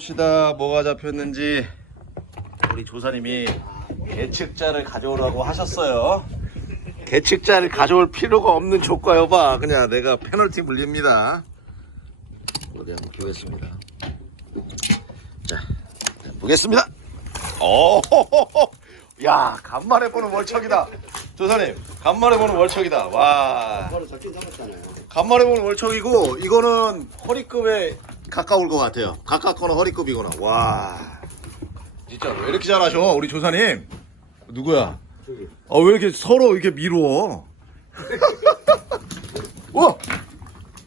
봅시다. 뭐가 잡혔는지. 우리 조사님이 계측자를 가져오라고 하셨어요. 계측자를 가져올 필요가 없는 조과 여봐. 그냥 내가 페널티 물립니다. 어디 한번 보겠습니다. 자, 자, 보겠습니다. 오야 간만에 보는 월척이다. 조사님 간만에 보는 월척이다. 와. 간만에 보는 월척이고 이거는 허리급에 가까울 것 같아요. 가깝거나 허리급이거나. 와. 진짜 왜 이렇게 잘하셔 우리 조사님? 누구야? 저기. 아 왜 이렇게 서로 이렇게 미루어? 와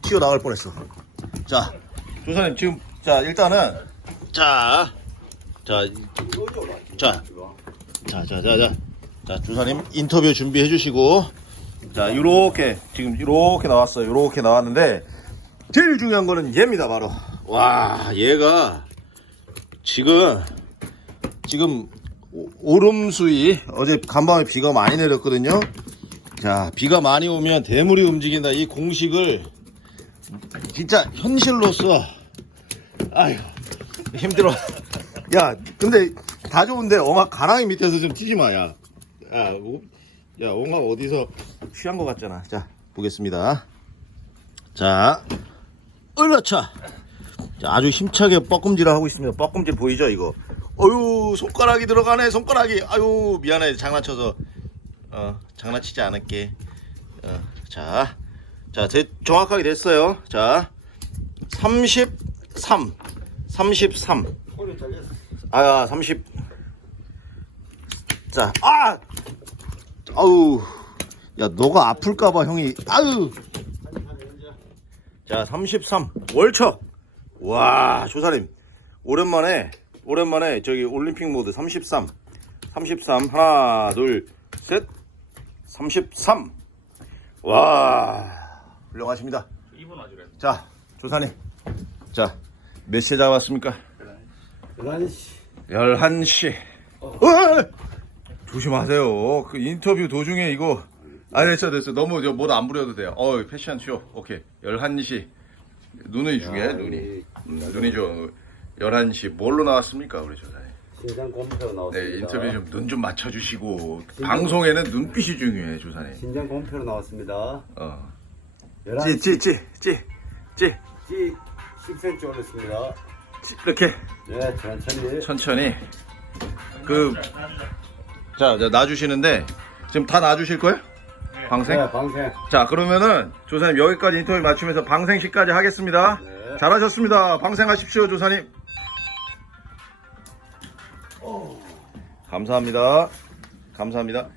튀어 나갈 뻔했어. 자 조사님 지금 자 일단은 자. 자, 자, 자, 자, 자, 자, 자, 조사님 인터뷰 준비해 주시고, 자, 요렇게, 지금 요렇게 나왔어요. 요렇게 나왔는데, 제일 중요한 거는 얘입니다, 바로. 와, 얘가, 지금, 지금, 오- 오름수위, 어제 간밤에 비가 많이 내렸거든요. 자, 비가 많이 오면 대물이 움직인다. 이 공식을, 진짜 현실로서, 아휴, 힘들어. 야, 근데 다 좋은데 엉아 가랑이 밑에서 좀 튀지 마, 야. 야, 오- 야, 엉아 어디서 취한 것 같잖아. 자, 보겠습니다. 자, 얼라차. 자, 아주 힘차게 뻐끔질을 하고 있습니다. 뻐끔질 보이죠, 이거? 어유, 손가락이 들어가네, 손가락이. 아유, 미안해, 장난쳐서. 어, 장난치지 않을게. 어, 자, 자, 제, 정확하게 됐어요. 자, 33. 33. 꼬리 잘렸어. 아, 30. 자, 아! 아우. 야, 너가 아플까봐 형이, 아유. 자, 33. 월척. 와, 조사님. 오랜만에, 오랜만에 저기 올림픽 모드 33. 33. 하나, 둘, 셋. 33. 와, 훌륭하십니다. 자, 조사님. 자, 몇 시에 잡았습니까? 11시. 11시. 어! 조심하세요. 그 인터뷰 도중에 이거. 아, 됐어, 됐어. 너무 저 뭐도 안 부려도 돼요. 어, 패션 쇼. 오케이. 11시. 눈이 중요해, 눈이. 음, 눈이죠. 11시. 뭘로 나왔습니까, 우리 조사님? 신장 곰표로 나왔습니다. 네, 인터뷰 좀 눈 좀 맞춰주시고. 방송에는 눈빛이 중요해, 조사님. 신장 곰표로 나왔습니다. 어. 11시. 찌, 찌, 찌, 찌, 찌. 찌 10cm 올렸습니다. 찌. 이렇게 네, 천천히. 천천히. 그, 자, 자, 놔주시는데, 지금 다 놔주실 거예요? 방생? 네, 방생. 자 그러면은 조사님 여기까지 인터뷰 맞추면서 방생시까지 하겠습니다 네. 잘하셨습니다. 방생하십시오 조사님. 감사합니다. 감사합니다